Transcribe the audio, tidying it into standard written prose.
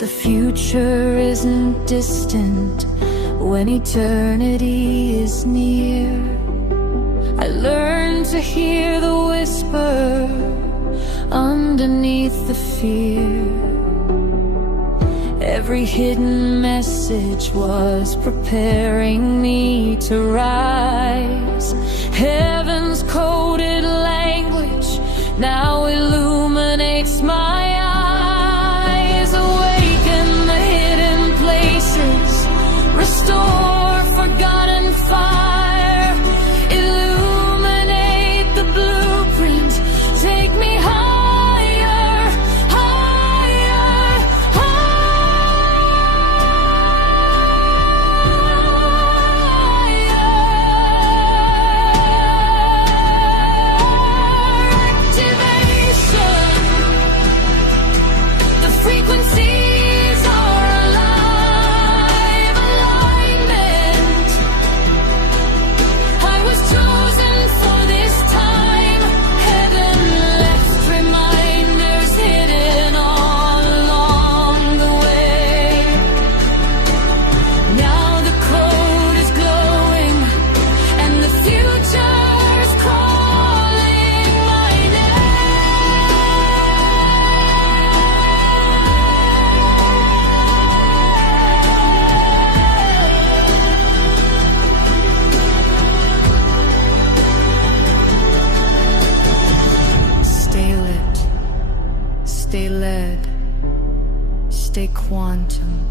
The future isn't distant when eternity is near. I learned to hear the whisper underneath the fear. Every hidden message was preparing me to rise. Heaven's coded language now illuminates my eyes. Awaken the hidden places, restore forgotten fire, illuminate the blueprint, take me higher, higher, higher. Activation, the frequencies are alive. Alignment, I was chosen for this time. Heaven left reminders hidden all along the way. Now the code is glowing and the future's calling my name. Stay lit, stay led, stay quantum.